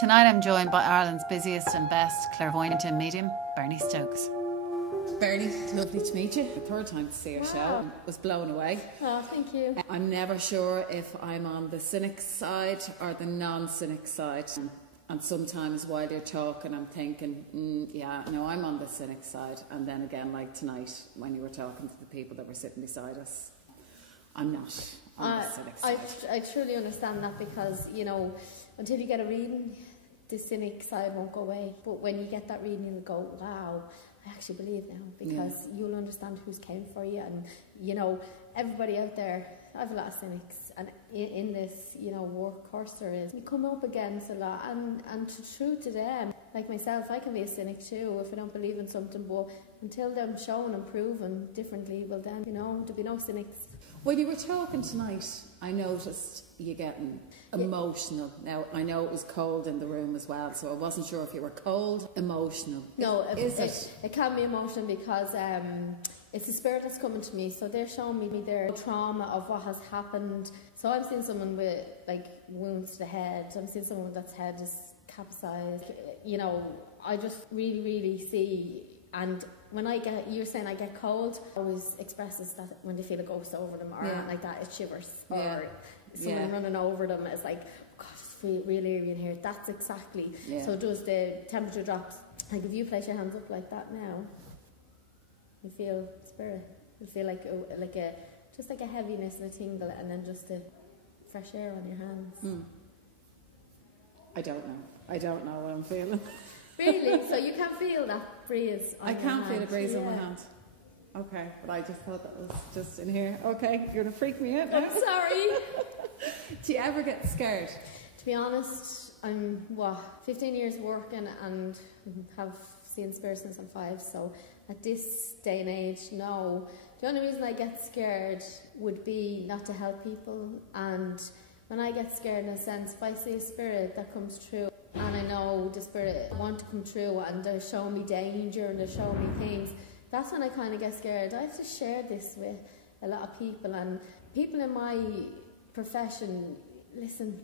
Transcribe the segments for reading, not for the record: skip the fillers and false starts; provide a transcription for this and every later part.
Tonight I'm joined by Ireland's busiest and best clairvoyant and medium, Bernie Stokes. Bernie, lovely to meet you. The third time to see your show. I was blown away. Oh, thank you. I'm never sure if I'm on the cynic side or the non-cynic side. And sometimes while you're talking, I'm thinking, I'm on the cynic side. And then again, like tonight, when you were talking to the people that were sitting beside us, I'm not on the cynic side. I truly understand that because, until you get a reading, the cynic side won't go away. But when you get that reading, you'll go, wow, I actually believe now, because you'll understand who's came for you. And, everybody out there, I have a lot of cynics, and in this, workhorse there is, you come up against a lot, and true to them, like myself, I can be a cynic too if I don't believe in something, but until they're shown and proven differently, well then, there'll be no cynics. When you were talking tonight, I noticed you getting emotional. Now, I know it was cold in the room as well, so I wasn't sure if you were cold, emotional. No, it can be emotional because it's the spirit that's coming to me. So they're showing me their trauma of what has happened. So I'm seeing someone with wounds to the head. I'm seeing someone that's head is capsized. I just really, really see. And when you're saying I get cold, always expresses that when they feel a ghost over them or like that, it shivers. Or someone running over them is like, oh God, it's really eerie in here. That's exactly. Yeah. So does the temperature drops. Like if you place your hands up like that now, you feel spirit. You feel like a heaviness and a tingle, and then just a fresh air on your hands. I don't know what I'm feeling. Really? So you can feel that breeze on I your can't hand. feel a breeze on my hand. Okay, but I just thought that was just in here. Okay, you're going to freak me out now. I'm sorry. Do you ever get scared? To be honest, I'm 15 years working and have seen spirits since I'm 5, so at this day and age, no. The only reason I get scared would be not to help people, and when I get scared in a sense, if I see a spirit that comes true and I know the spirit want to come true and they're showing me danger and they're showing me things, that's when I kind of get scared. I have to share this with a lot of people, and people in my profession, listen,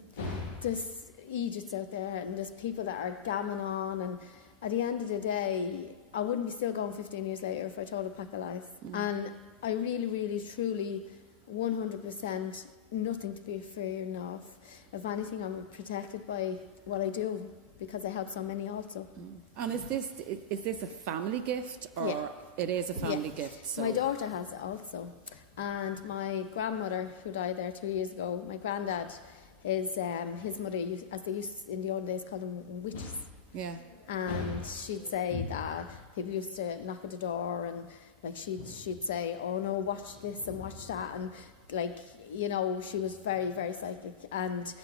there's Egypts out there and there's people that are gammon on, and at the end of the day, I wouldn't be still going 15 years later if I told a pack of lies. And I really, really, truly, 100%, nothing to be afraid of. If anything, I'm protected by what I do because I help so many also. And is this a family gift, or it is a family gift? So my daughter has it also, and my grandmother, who died there 2 years ago, my granddad is his mother, as they used in the old days, called them witches. Yeah. And she'd say that people used to knock at the door, and she'd say, "Oh no, watch this and watch that," and she was very, very psychic. And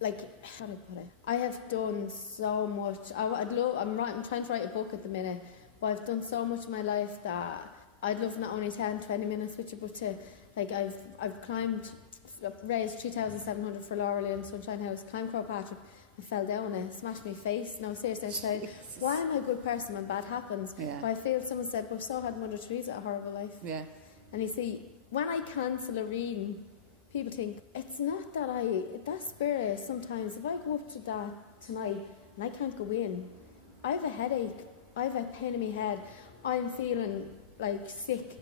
how do I put it? I have done so much. I'm trying to write a book at the minute, but I've done so much in my life that I'd love not only 10-20 minutes with you, but to I've climbed, raised 3,700 for Laurel in Sunshine House, climbed Croagh I fell down and smashed my face. No, seriously, I said, why am I a good person when bad happens? Yeah. But I feel someone said, but so had Mother Teresa a horrible life. Yeah. And you see, when I cancel a reading, people think, it's not that spirit, sometimes, if I go up to that tonight and I can't go in, I have a headache, I have a pain in my head, I'm feeling sick,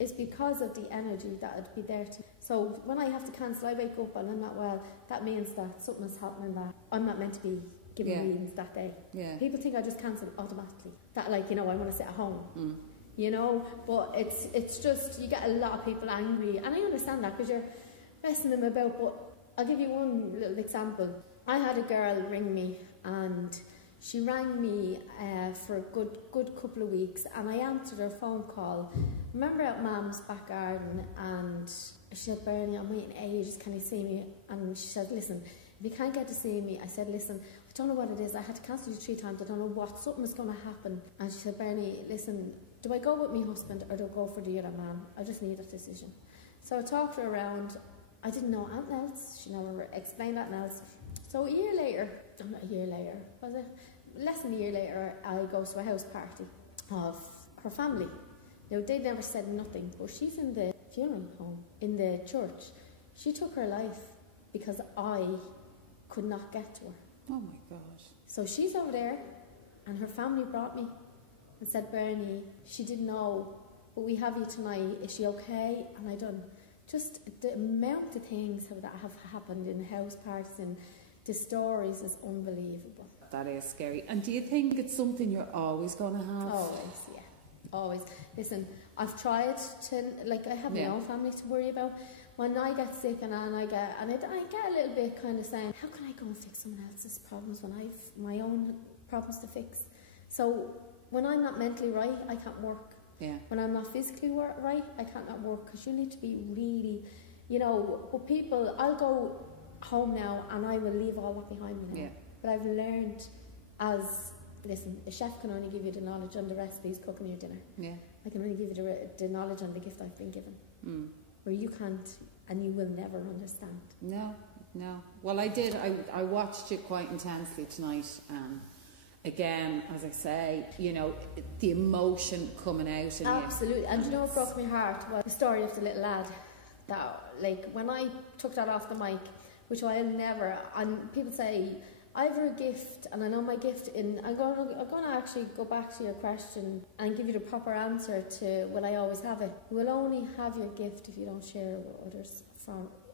it's because of the energy that would be there. So when I have to cancel, I wake up and I'm not well, that means that something is happening that I'm not meant to be giving readings that day. Yeah. People think I just cancel automatically. That I want to sit at home. But it's just, you get a lot of people angry, and I understand that because you're messing them about. But I'll give you one little example. I had a girl ring me, and she rang me for a good couple of weeks, and I answered her phone call. I remember at Mum's back garden, and she said, "Bernie, I'm waiting ages, can you see me?" And she said, "Listen, if you can't get to see me," I said, "Listen, I don't know what it is, I had to cancel you 3 times, I don't know what, something's going to happen." And she said, "Bernie, listen, do I go with my husband or do I go for the other man? I just need a decision." So I talked her around. I didn't know anything else. She never explained anything else. So less than a year later, I go to a house party of her family. Now, they never said nothing, but she's in the funeral home, in the church. She took her life because I could not get to her. Oh my God. So she's over there, and her family brought me and said, Bernie, she didn't know, but we have you tonight, is she okay? And I done just the amount of things that have happened in house parties, and the stories is unbelievable. That is scary. And do you think it's something you're always going to have? Always, yeah. Always. Listen, I've tried to, like, I have my own family to worry about. When I get sick and I get a little bit kind of saying, how can I go and fix someone else's problems when I've my own problems to fix? So when I'm not mentally right, I can't work. Yeah. When I'm not physically right, I can't not work, because you need to be really, you know, but people, I'll go home now and I will leave all that behind me now. Yeah. But I've learned listen, a chef can only give you the knowledge on the recipes cooking your dinner. Yeah. I can only give you the knowledge on the gift I've been given. Where you can't, and you will never understand. No. Well, I watched it quite intensely tonight. Again, as I say, you know, the emotion coming out in Absolutely. you. And you know what broke my heart was the story of the little lad. That, like, when I took that off the mic, which I'll never, and people say, I have a gift, and I know my gift I'm going to actually go back to your question and give you the proper answer to will I always have it. You will only have your gift if you don't share it with others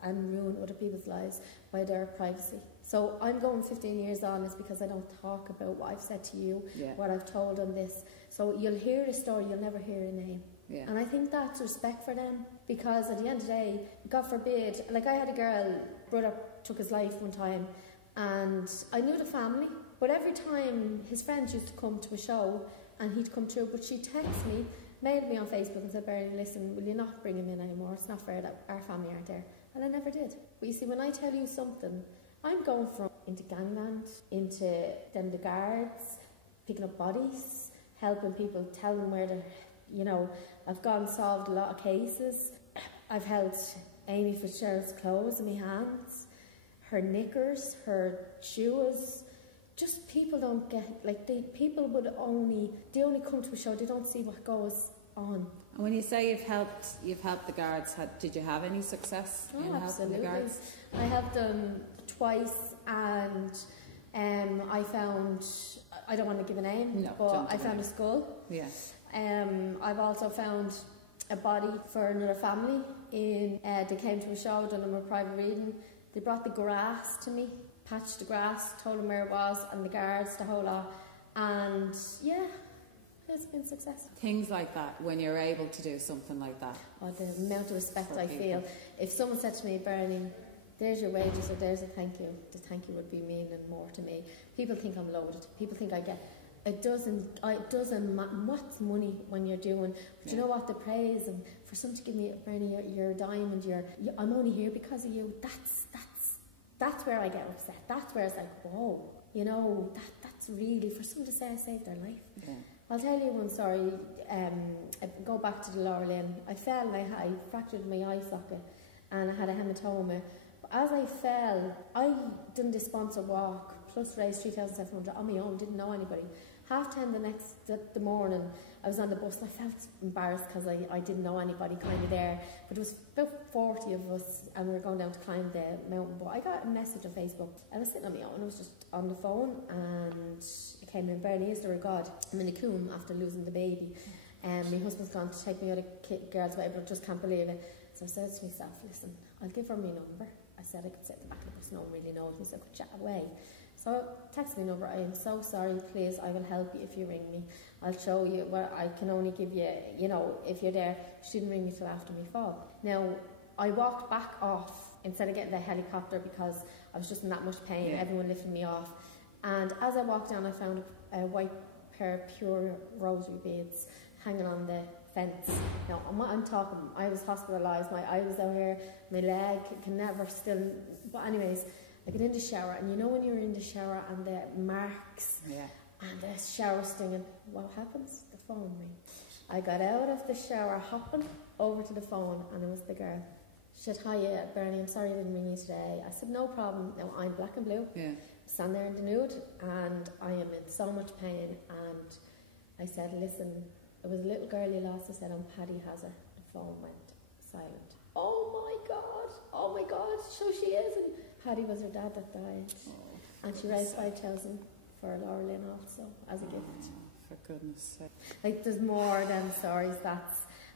and ruin other people's lives by their privacy. So I'm going 15 years on is because I don't talk about what I've said to you, what I've told on this. So you'll hear a story, you'll never hear a name. Yeah. And I think that's respect for them, because at the end of the day, God forbid, like I had a girl, brother took his life one time, and I knew the family, but every time his friends used to come to a show and he'd come through, but she'd text me, mailed me on Facebook and said, Bernie, listen, will you not bring him in anymore? It's not fair that our family aren't there. And I never did. But you see, when I tell you something, I'm going from into gangland, into then the guards, picking up bodies, helping people, tell them where they're, you know, I've gone and solved a lot of cases. I've held Amy Fitzgerald's clothes in my hands, her knickers, her shoes. Just people don't get, like, people would only come to a show, they don't see what goes on. And when you say you've helped the guards, did you have any success in helping the guards? I helped them twice, and I found, I don't want to give a name, but I found a skull. Yeah. I've also found a body for another family. They came to a show, done them a private reading. They brought the grass to me, patched the grass, told them where it was, and the guards, the whole lot. And yeah, it's been successful. Things like that, when you're able to do something like that. Oh, the amount of respect I feel. If someone said to me, Bernie, there's your wages or there's a thank you, the thank you would be meaning more to me. People think I'm loaded. People think I get... It doesn't what's money when you're doing, but you know what, the praise, and for someone to give me, Bernie, you're a diamond, I'm only here because of you, that's where I get upset. That's where it's like, whoa, you know, that's really, for someone to say I saved their life. Yeah. I'll tell you one story. Go back to the Laurel Inn. I fell and I fractured my eye socket and I had a hematoma. But as I fell, I done the sponsored walk plus raised 3,700 on my own, didn't know anybody. 10:30 the morning, I was on the bus and I felt embarrassed because I didn't know anybody kind of there. But it was about 40 of us and we were going down to climb the mountain. But I got a message on Facebook. I was sitting on my own, I was just on the phone, and it came in, Bernie, is there a God? I'm in a coombe after losing the baby. My husband's gone to take me out of girls' way, but I just can't believe it. So I said to myself, listen, I'll give her my number. I said I could sit at the back of the bus, no one really knows me, so I could chat away. So text me number, I am so sorry, please, I will help you if you ring me. I'll show you where I can only give you, you know, if you're there. She didn't ring me till after my fall. Now, I walked back off instead of getting the helicopter because I was just in that much pain, everyone lifted me off. And as I walked down, I found a white pair of pure rosary beads hanging on the fence. Now, I'm talking, I was hospitalised, my eye was out here, my leg can never still, but anyways, I get in the shower, and you know when you're in the shower and the marks and the shower stinging, what happens? The phone rings. I got out of the shower, hopping over to the phone, and it was the girl. She said, hi, Bernie, I'm sorry I didn't ring you today. I said, no problem. Now, I'm black and blue. Yeah. Stand there in the nude, and I am in so much pain. And I said, listen, it was a little girl you lost. I said, I'm Paddy Hazard. The phone went silent. Oh my God, so she is. And Paddy was her dad that died. And she raised 5,000 for Laura Lynn also as a gift. For goodness sake. Like, there's more than stories.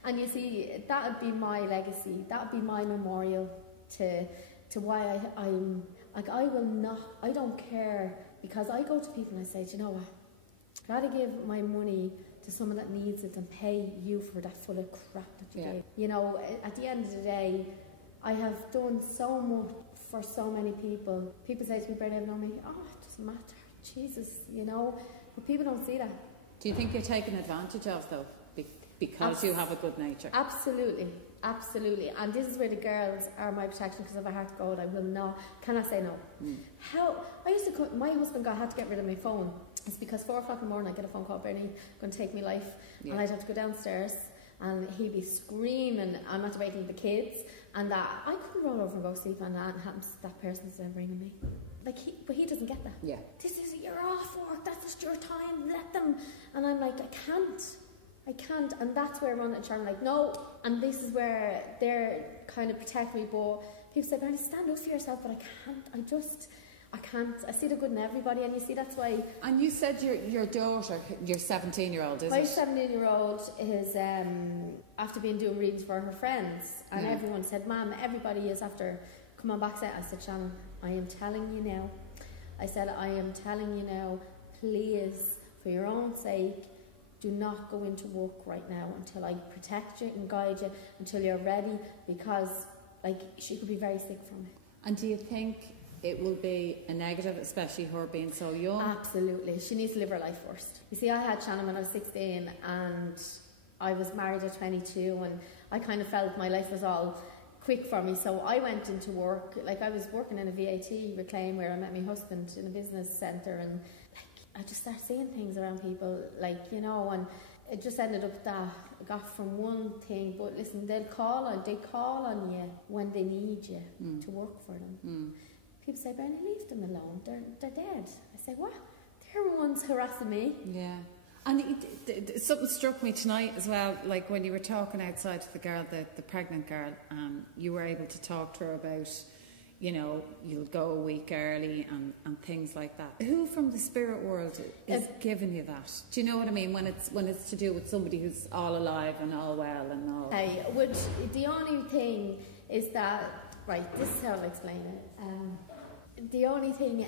And you see, that would be my legacy. That would be my memorial to why I'm like, I don't care, because I go to people and I say, do you know what? I'd rather give my money to someone that needs it than pay you for that full of crap that you gave. You know, at the end of the day, I have done so much for so many people. People say to me, Bernie, know me, oh, it doesn't matter. Jesus, you know. But people don't see that. Do you think you're taken advantage of, though, because you have a good nature? Absolutely, absolutely. And this is where the girls are my protection, because if I had to go, I will not. Cannot say no. How I used to. My husband had to get rid of my phone. It's because 4 o'clock in the morning I get a phone call, Bernie, going to take me life, and I'd have to go downstairs, and he'd be screaming. I'm not waiting the kids, and that I couldn't roll over and go to sleep, and that happens. That person's ringing me. Like, but he doesn't get that. Yeah. This is, you're off work, that's just your time, let them. And I'm like, I can't. And that's where I run at charm, like, no. And this is where they're kind of protect me, but people say, Bernie, stand up for yourself, but I can't. I can't. I see the good in everybody, and you see, that's why. And you said your daughter, your 17-year-old, is it? My 17-year-old is, after being doing readings for her friends, and everyone said, Mum, everybody is after, come on back. I said, Shannon, I am telling you now. I said, I am telling you now, please, for your own sake, do not go into work right now until I protect you and guide you, until you're ready, because, like, she could be very sick from it. And do you think it will be a negative, especially her being so young? Absolutely. She needs to live her life first. You see, I had Shannon when I was 16, and I was married at 22, and I kind of felt my life was all quick for me, so I went into work. Like, I was working in a VAT reclaim where I met my husband in a business centre, and like, I just started seeing things around people, like, you know, and it just ended up that I got from one thing. But listen, they call on you when they need you to work for them. People say, Bernie, leave them alone, they're dead. I say, what? They're the ones harassing me. Yeah. And something struck me tonight as well, like when you were talking outside to the girl, the pregnant girl, you were able to talk to her about, you know, you'll go a week early and things like that. Who from the spirit world is giving you that? Do you know what I mean? When it's to do with somebody who's all alive and all well and all. The only thing is that, right, this is how I'll explain it. The only thing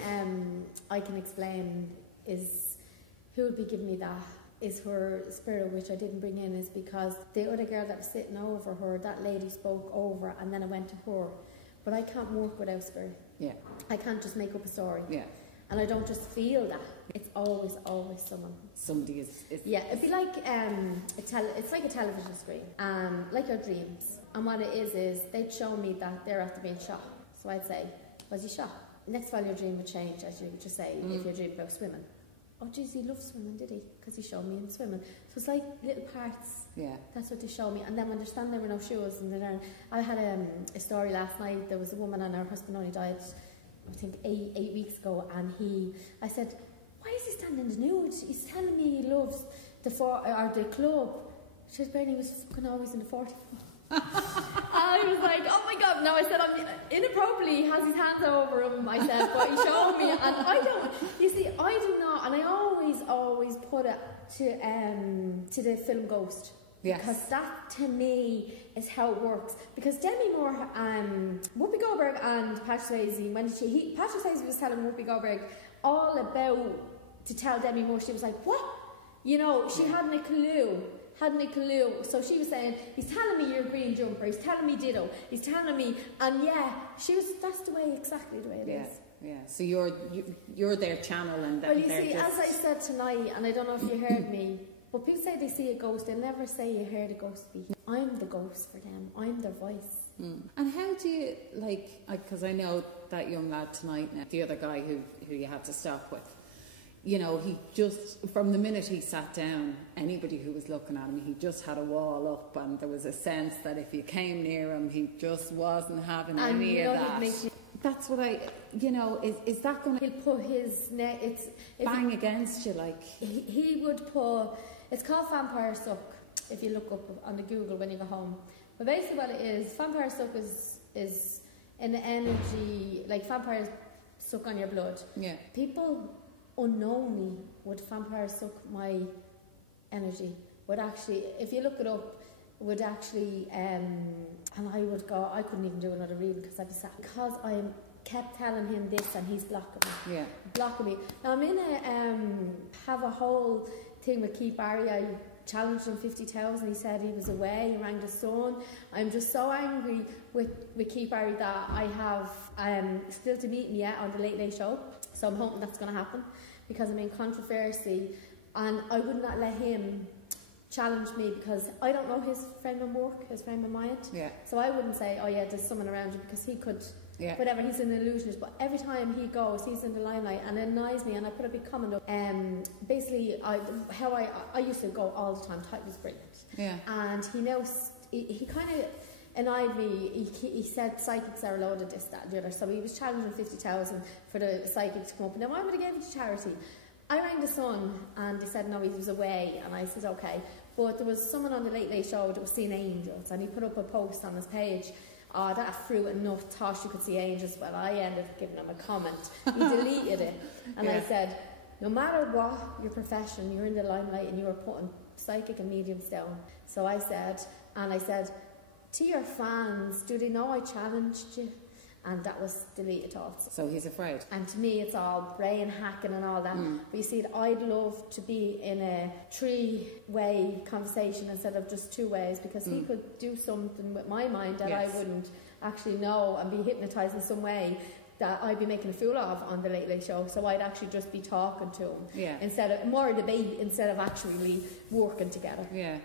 I can explain is who would be giving me that is her spirit, which I didn't bring in, is because the other girl that was sitting over her, that lady spoke over, and then I went to her. But I can't work without spirit. Yeah. I can't just make up a story. Yeah. And I don't just feel that. It's always someone. Somebody is yeah, it'd be like it's like a television screen, like your dreams. And what it is they'd show me that they're after being shot. So I'd say, was he shot? Next while your dream would change, as you would just say, if you're dreaming about swimming. Oh, geez, he loved swimming, did he? Because he showed me him swimming. So it's like little parts. Yeah. That's what they show me. And then when they're standing there with no shoes, and they're, I had a story last night. There was a woman, and her husband only died, I think, eight weeks ago. And I said, why is he standing in the nude? He's telling me he loves the club. She said, Bernie was fucking always in the 40. I was like, oh my God. No, I said, I'm inappropriately, he has his hands over him, I said, but he showed me, and I don't, you see, I do not, and I always put it to the film Ghost. Yes. Because that, to me, is how it works. Because Demi Moore, Whoopi Goldberg and Patrick Swayze, Patrick Swayze was telling Whoopi Goldberg all about, to tell Demi Moore, she was like, what? You know, she hadn't a clue. So she was saying, he's telling me you're a green jumper, he's telling me ditto, he's telling me, and yeah, that's exactly the way it is. Yeah, so you're their channel, and well, you see, as I said tonight, and I don't know if you heard me, but people say they see a ghost, they never say you heard a ghost speak. I'm the ghost for them, I'm their voice. And how do you, because I know that young lad tonight, the other guy who you had to stop with, you know, he just, from the minute he sat down, anybody who was looking at him, he just had a wall up, and there was a sense that if you came near him, he just wasn't having any of that. That's what is that going to... He'll put his neck... bang against you, like... He would put... It's called vampire suck, if you look up on the Google when you go home. But basically what it is, vampire suck is an energy... Like, vampires suck on your blood. Yeah. People unknowingly would vampires suck my energy, would actually, if you look it up, would actually, and I would go, I couldn't even do another reading because I'd be sad. Because I kept telling him this and he's blocking me. Yeah. Blocking me. Now I'm in have a whole thing with Keith Barry. I challenged him 50,000. He said he was away. He rang the Sun. I'm just so angry with Keith Barry that I have still to meet me yet on the Late Late Show. So I'm hoping that's going to happen because I'm in controversy, and I would not let him challenge me because I don't know his frame of work, his frame of mind. Yeah. So I wouldn't say, oh yeah, there's someone around you, because he could, whatever, he's an illusionist. But every time he goes, he's in the limelight, and it annoys me. And I put a big comment up. Basically, I used to go all the time. Type was brilliant. Yeah. And he kind of annoyed me. He said psychics are a load of this, that, and the other. So he was challenging 50,000 for the psychic to come up. And then why would I give it to charity? I rang the Sun and they said no, he was away, and I said okay. But there was someone on the Late Late Show that was seeing angels, and he put up a post on his page, oh, that fruit and nut, thought you could see angels. Well, I ended up giving him a comment. He deleted it, and I said, no matter what your profession, you're in the limelight and you are putting psychic and mediums down. So I said, to your fans, do they know I challenged you? And that was deleted also. So he's afraid. And to me, it's all brain hacking and all that. But you see, I'd love to be in a three-way conversation instead of just two ways, because he could do something with my mind that I wouldn't actually know, and be hypnotised in some way that I'd be making a fool of on the Late Late Show. So I'd actually just be talking to him. Yeah. Instead of more debate, instead of actually working together. Yeah.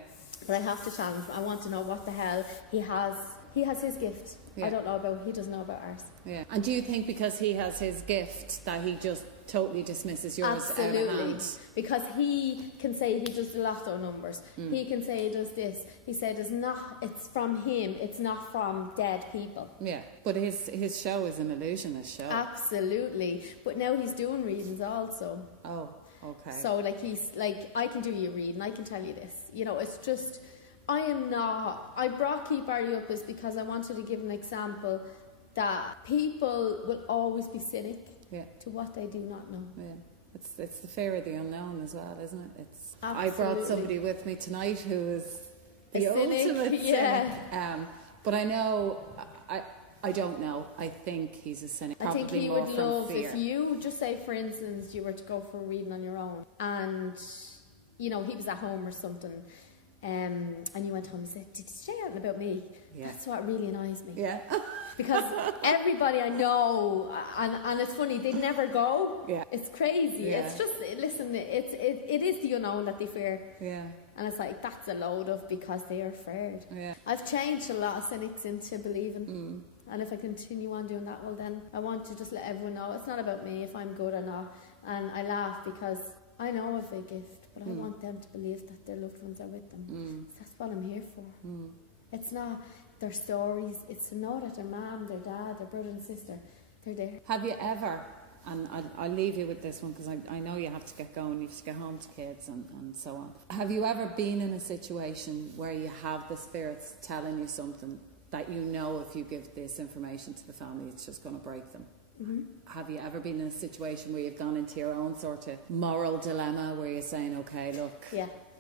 But I have to challenge him. I want to know what the hell he has. He has his gift. Yeah. I don't know about, he doesn't know about ours. Yeah. And do you think because he has his gift that he just totally dismisses yours? Absolutely. Out of hand? Because he can say he does the lotto numbers. He can say he does this. He said it's from him, it's not from dead people. Yeah. But his show is an illusionist show. Absolutely. But now he's doing readings also. Oh, okay. So I can do your reading, I can tell you this. You know, it's just, I brought Keith Barry up is because I wanted to give an example that people will always be cynic to what they do not know. Yeah. It's the fear of the unknown as well, isn't it? Absolutely. I brought somebody with me tonight who is the cynic, ultimate cynic. But I know, I don't know. I think he's a cynic. I think he would love if you, just say for instance, you were to go for a reading on your own, and you know he was at home or something. And you went home and said, did you say anything about me? Yeah. That's what really annoys me. Yeah. Because everybody I know, and it's funny, they never go. Yeah. It's crazy. Yeah. It's just, listen, it is the unknown that they fear. Yeah. And it's like, that's a load of, because they are afraid. Yeah. I've changed a lot of cynics into believing. And if I continue on doing that, well then, I want to just let everyone know, it's not about me, if I'm good or not. And I laugh because I know of a gift. But I want them to believe that their loved ones are with them. That's what I'm here for. It's not their stories. It's to know that their mum, their dad, their brother and sister, they're there. Have you ever, and I'll leave you with this one because I know you have to get going, you have to get home to kids and so on. Have you ever been in a situation where you have the spirits telling you something that you know if you give this information to the family, it's just going to break them? Have you ever been in a situation where you've gone into your own sort of moral dilemma where you're saying, okay, look,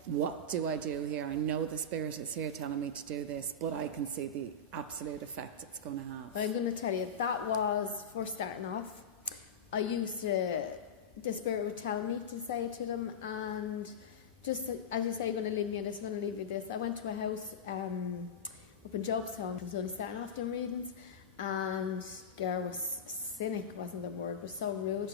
what do I do here? I know the spirit is here telling me to do this, but I can see the absolute effect it's going to have. I'm going to tell you, that was, for starting off, I used to, the spirit would tell me to say to them, and just as you say, you're going to leave me this, I'm going to leave you this. I went to a house up in Jobstown. I was only starting off doing readings, and girl was cynic, wasn't the word, was so rude.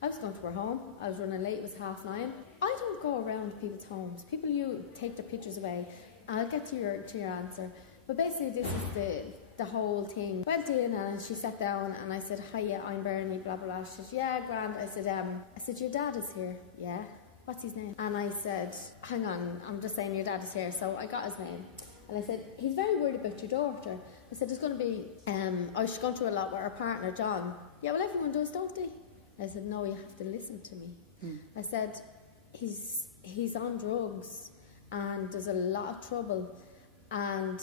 I was going to her home, I was running late, it was 9:30. I don't go around people's homes. People, you take their pictures away, and I'll get to your answer. But basically this is the whole thing. Went in and she sat down and I said, hiya, I'm Bernie, blah blah blah. She said, yeah, grand. I said, your dad is here. Yeah. What's his name? And I said, hang on, I'm just saying your dad is here. So I got his name. And I said, he's very worried about your daughter. I said, there's going to be, she's gone through a lot with her partner, John. Yeah, well, everyone does, don't they? I said, no, you have to listen to me. I said, he's on drugs and there's a lot of trouble. And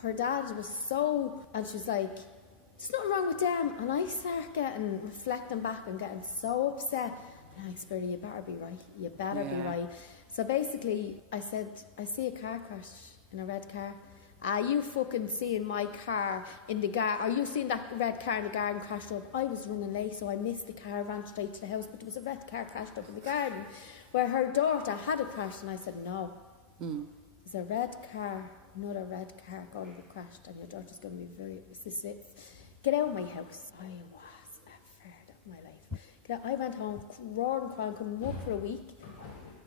her dad was so, and she's like, there's nothing wrong with them. And I start reflecting back and getting so upset. Thanks, Bernie, you better be right. You better be right. So basically, I said, I see a car crash in a red car. Are you fucking seeing my car in the garden? Are you seeing that red car in the garden crashed up? I was running late, so I missed the car, ran straight to the house, but there was a red car crashed up in the garden where her daughter had a crash, and I said, no. There's a red car, another red car going to be crashed, and your daughter's going to be very... Get out of my house. I was afraid of my life. I went home roaring, crying, couldn't walk for a week,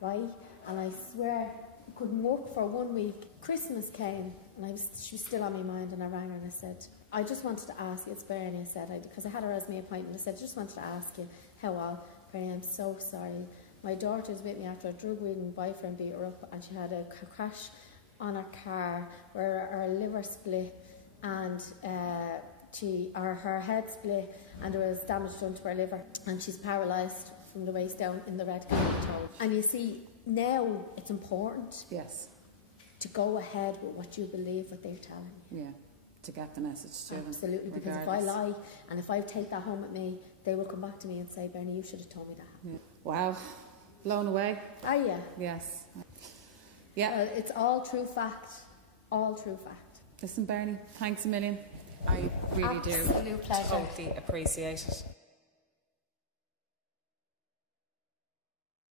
right? And I swear, couldn't walk for 1 week. Christmas came, and she was still on my mind, and I rang her and I said, I just wanted to ask you, it's Bernie, I said, because I had her as my appointment, I said, I just wanted to ask you, how well? Bernie, I'm so sorry. My daughter's with me after a drug-reading boyfriend beat her up, and she had a crash on her car where her liver split, and her head split, and there was damage done to her liver, and she's paralysed from the waist down in the red car. And you see, now it's important to go ahead with what you believe, what they're telling you. Yeah, to get the message to them. Absolutely, because if I lie, and if I take that home with me, they will come back to me and say, Bernie, you should have told me that. Yeah. Wow, blown away. Ah, yeah. Yes. Yeah. It's all true fact. All true fact. Listen, Bernie, thanks a million. I really do. Absolute pleasure. Totally appreciate it.